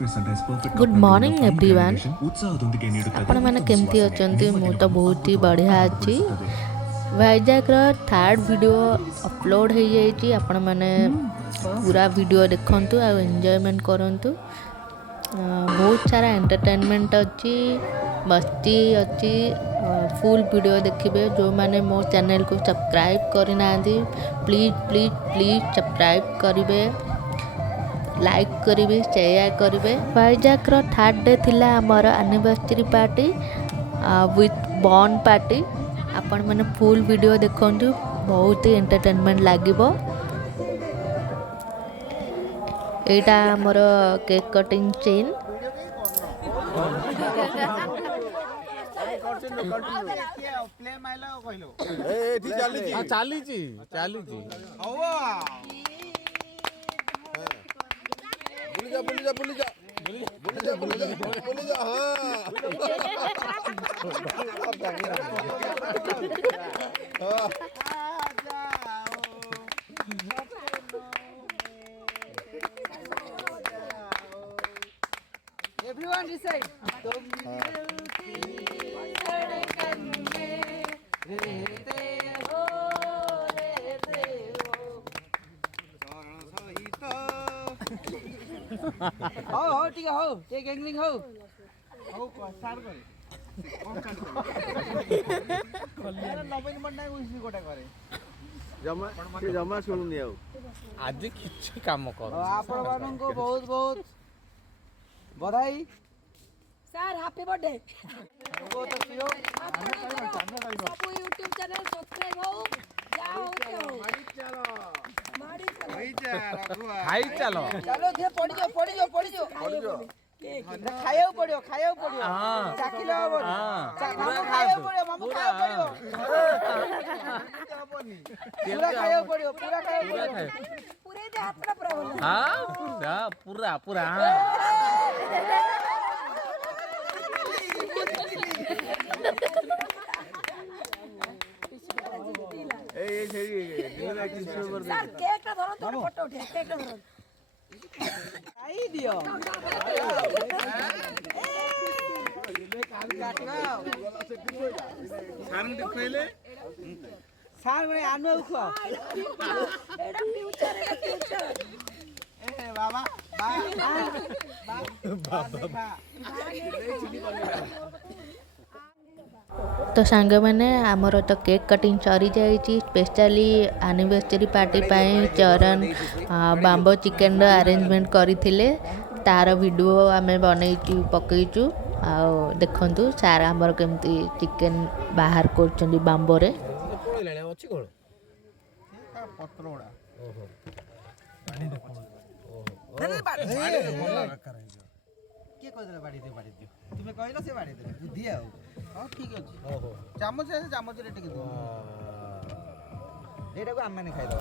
Good morning everyone आपण मैंने केमती अछंती मु तो बहुत ही बढ़िया अच्छी वैजाग थर्ड वीडियो अपलोड हो जाइए आपण मैंने पूरा वीडियो देखंतु आ एंजॉयमेंट करंतु बहुत सारा एंटरटेनमेंट अच्छी मस्ती अच्छी फुल वीडियो देखिए जो मैंने मो चैनल को सब्सक्राइब करना प्लीज प्लीज प्लीज सब्सक्राइब करेंगे लाइक करेंगे शेयर करेंगे वैजाग थर्ड डे थिला आमर anniversary party with Bon party आपण मैंने फुल वीडियो देखु बहुत ही एंटरटेनमेंट लगे यहाँ आमर cake cutting chain Everyone decide. हो ठीक है हो टेक एंगलिंग हो स्टार्ट करे नवीन मंडा उसी गोटा करे जमा शुणुनी आउ आज किछि काम कर आपण मानन को बहुत बहुत बधाई सर हैप्पी बर्थडे बहुत प्रिय सब YouTube चैनल सब्सक्राइब हो जा हो खाई चलो चलो धे पड़ी जो खाइयो पड़ियो हां चाकिलो हो हां मामू खाइयो पड़ियो पूरा खाइयो पड़ियो पूरा पूरे दे हाथ ना पूरा बोल हां पूरा हां ए दिलना किसी ऊपर सर केक का धरो तो फोटो उठे केक का धरो खाई दियो सारंग देखैले सार गने आनो खुआ एडा फ्यूचर ए बाबा तो सांग मैंने आमर तो केक कटिंग सरी जाइए स्पेशली एनिवर्सरी पार्टी पाई चरण बाम्बो चिकेन अरेंजमेंट करथिले तार वीडियो आमे बनैचु पकईचु आ देखंतु सारा आमर केमती चिकेन बाहर करछंदी बाम्बो रे अछि कोन पत्र उडा ओहो के कहले बाड़ी दियो तुमे कहलो से बाड़ी दे बुद्धि आ हां ठीक अछि ओहो चामच रे टिके दो एटा को आमे ने खाइ दो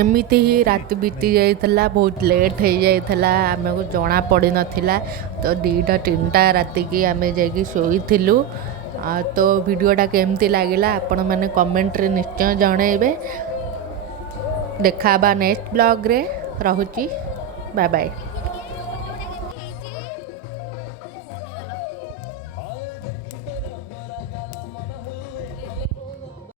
एमिति ही रात बीती जाइथला बहुत लेट हो जाइथला आमे को जना पड़ी नथिला तो 2-3 राति की आमे जाकी सोईथिलु तो वीडियोटा केमती लागिला आपण माने कमेंट रे निश्चय जणैबे देखाबा नेक्स्ट ब्लॉग रे रहुची बाय बाय।